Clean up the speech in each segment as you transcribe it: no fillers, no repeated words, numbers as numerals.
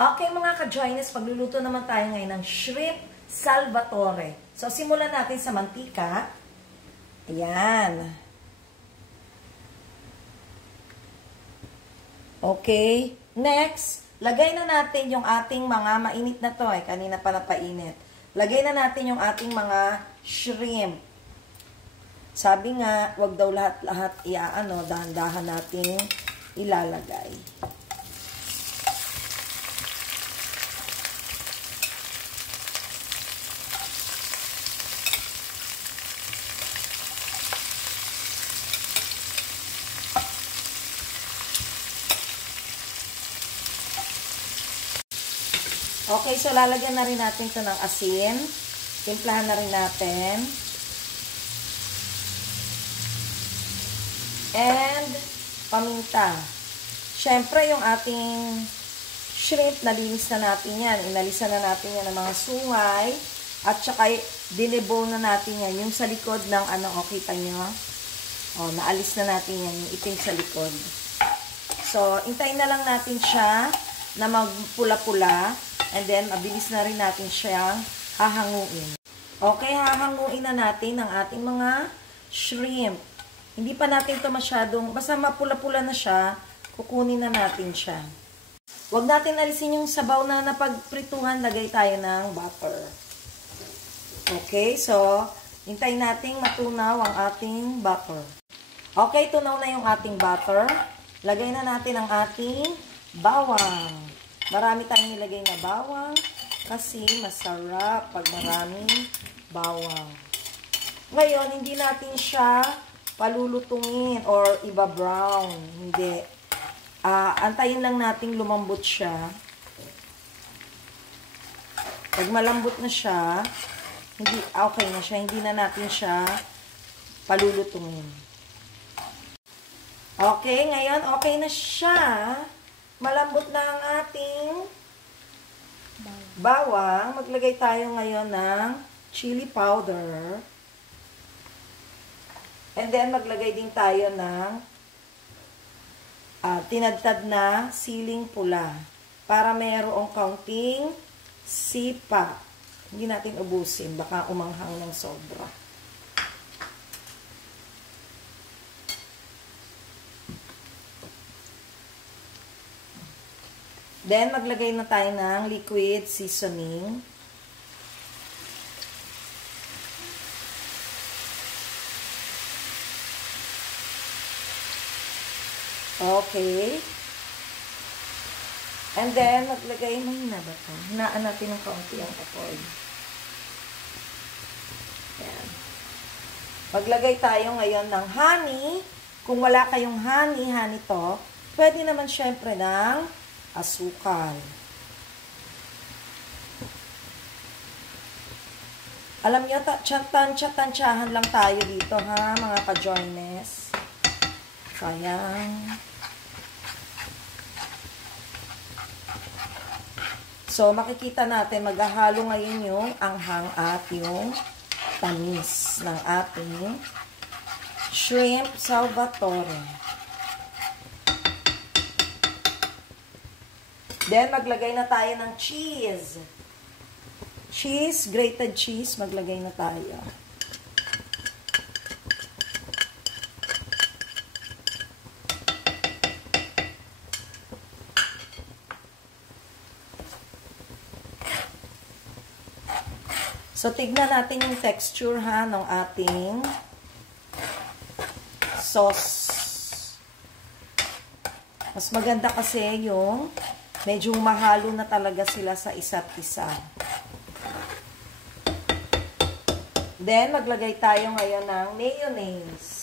Okay mga ka-joiners, pagluluto naman tayo ngayon ng shrimp salvatore. So, simulan natin sa mantika. Ayan. Okay. Next, lagay na natin yung ating mga mainit na to. Kanina pa napainit. Lagay na natin yung ating mga shrimp. Sabi nga, wag daw lahat-lahat dahan-dahan natin ilalagay. Okay, so lalagyan na rin natin ito ng asin. Timplahan na rin natin. And paminta. Siyempre, yung ating shrimp, nalinis na natin yan. Inalisan na natin yan ng mga sungay. At saka, dinebone na natin yan. Yung sa likod ng kita nyo. Naalis na natin yan. Yung itim sa likod. So, intayin na lang natin siya na magpula-pula. And then, mabilis na rin natin siyang hahanguin. Okay, hahanguin na natin ang ating mga shrimp. Hindi pa natin ito masyadong, basta mapula-pula na siya, kukunin na natin siya. Huwag natin alisin yung sabaw na napagprituhan, lagay tayo ng butter. Okay, so, hintayin natin matunaw ang ating butter. Okay, tunaw na yung ating butter. Lagay na natin ang ating bawang. Marami tayong nilagay na bawang kasi masarap pag maraming bawang. Ngayon, hindi natin siya palulutungin or iba-brown. Hindi. Antayin lang natin lumambot siya. Pag malambot na siya, okay na siya. Hindi na natin siya palulutungin. Okay, ngayon okay na siya. Malambot na ang ating bawang. Maglagay tayo ngayon ng chili powder. And then, maglagay din tayo ng tinadtad na siling pula. Para mayroong kaunting sipa. Hindi natin ubusin. Baka umanghang ng sobra. Then, maglagay na tayo ng liquid seasoning. Okay. And then, maglagay, mahina ba ito? Hinaan natin ng kaunti ang apoy. Ayan. Maglagay tayo ngayon ng honey. Kung wala kayong honey to, pwede naman syempre ng asukal. Alam nyo, tansyahan lang tayo dito, ha, mga ka-joiners. Sayang. So, makikita natin, maghahalo ngayon yung anghang at yung tamis ng ating shrimp salvatore. Then, maglagay na tayo ng cheese. Cheese, grated cheese, maglagay na tayo. So, tignan natin yung texture, ha, ng ating sauce. Mas maganda kasi yung medyo mahalo na talaga sila sa isa't isa. Then, maglagay tayo ngayon ng mayonnaise.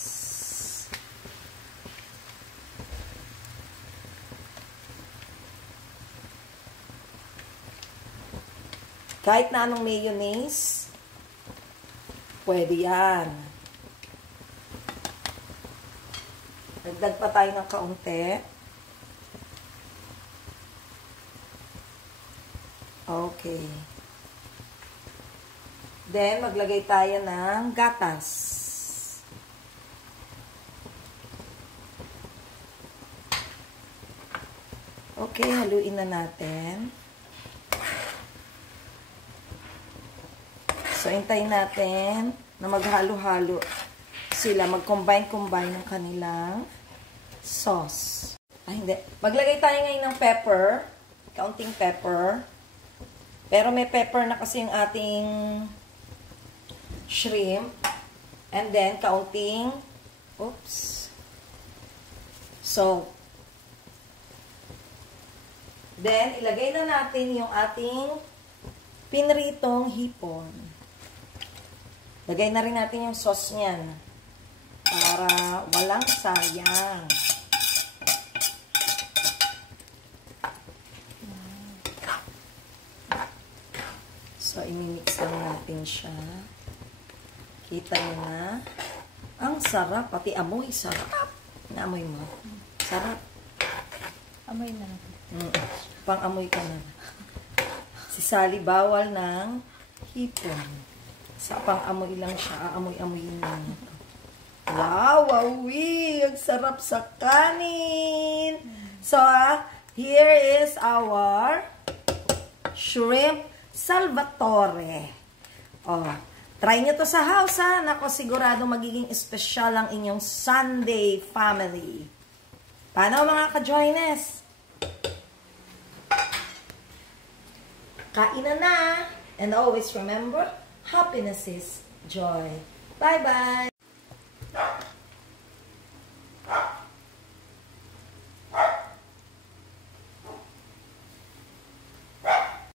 Kahit na anong mayonnaise, pwede yan. Dagdag pa tayo ng kaunti. Okay. Then, maglagay tayo ng gatas. Okay, haluin na natin. So, hintayin natin na maghalo-halo sila. Mag-combine-combine ng kanilang sauce. Ay, hindi. Maglagay tayo ngayon ng pepper. Kaunting pepper. Pero may pepper na kasi yung ating shrimp. And then, kaunting, oops. So, then, ilagay na natin yung ating pinritong hipon. Lagay na rin natin yung sauce niyan. Para walang sayang. So, imimix lang natin siya. Kita nyo na. Ang sarap. Pati amoy. Sarap. Naamoy mo. Sarap. Amoy na natin. Pang-amoy ka na. Si Sally bawal ng hipon. Sa pang-amoy lang siya. Aamoy-amoyin lang. Wow! Wawi! Ang sarap sa kanin! So, here is our shrimp Salvatore. Oh, try nyo to sa house, ha? Nako, sigurado magiging espesyal ang inyong Sunday family. Paano, mga ka-joiners? Kain na! And always remember, happiness is joy. Bye-bye!